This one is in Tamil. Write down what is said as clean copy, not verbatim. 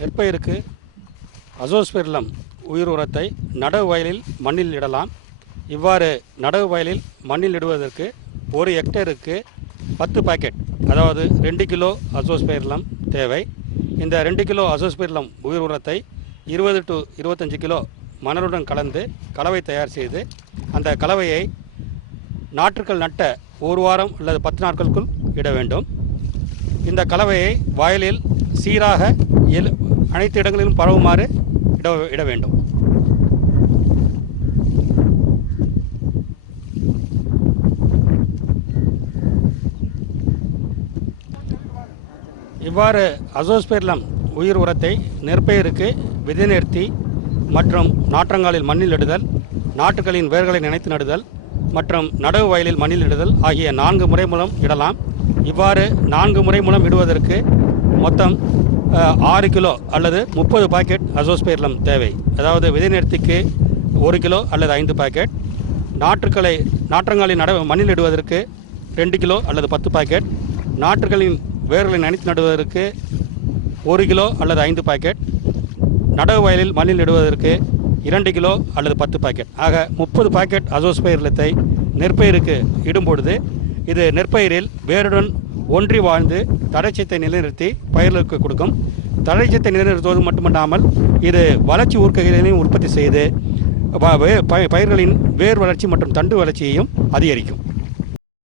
நெற்பயிருக்கு அசோஸ்பெர்லம் உயிர் உரத்தை நடவு வயலில் மண்ணில் இடலாம். இவ்வாறு நடவு வயலில் மண்ணில் இடுவதற்கு ஒரு ஹெக்டேருக்கு 10 பாக்கெட், அதாவது 2 கிலோ அசோஸ்பெர்லம் தேவை. இந்த 2 கிலோ அசோஸ்பெர்லம் உயிர் உரத்தை 20 to 25 கிலோ மணலுடன் கலந்து கலவை தயார் செய்து அந்த கலவையை நாற்றுக்கள் நட்ட ஒரு வாரம் அல்லது 10 நாட்களுக்குள் இட வேண்டும். இந்த கலவையை வயலில் சீராக அனைத்து இடங்களிலும் பரவுமாறு இட வேண்டும். இவ்வாறு அசோஸ்பெர்லம் உயிர் உரத்தை நெற்பயிருக்கு விதை நேர்த்தி மற்றும் நாற்றங்காலில் மண்ணில் இடுதல், நாற்றுகளின் வேர்களை நினைத்து நடுதல் மற்றும் நடவு வயலில் மண்ணில் இடுதல் ஆகிய 4 முறை மூலம் இடலாம். இவ்வாறு 4 முறை மூலம் இடுவதற்கு மொத்தம் 6 கிலோ அல்லது 30 பாக்கெட் அசோஸ்பெர்லம் தேவை. அதாவது விதை நேர்த்திக்கு 1 கிலோ அல்லது 5 பாக்கெட், நாற்றங்காலின் மண்ணில் இடுவதற்கு 2 கிலோ அல்லது 10 பாக்கெட், நாற்றுகளின் வேர்களை நனைத்து நடுவதற்கு 1 கிலோ அல்லது 5 பாக்கெட், நடவு வயலில் மண்ணில் இடுவதற்கு 2 கிலோ அல்லது 10 பாக்கெட் ஆக 30 பாக்கெட் அசோஸ்பெர்லத்தை நெற்பயிருக்கு இடும்பொழுது இது நெற்பயிரில் வேருடன் ஒன்றி வாழ்ந்து தழைச்சத்தை நிலைநிறுத்தி பயிர்களுக்கு கொடுக்கும். தழைச்சத்தை நிலைநிறுத்துவது மட்டுமல்லாமல் இது வளர்ச்சி ஊர்க்கைகளையும் உற்பத்தி செய்து பயிர்களின் வேர் வளர்ச்சி மற்றும் தண்டு வளர்ச்சியையும் அதிகரிக்கும்.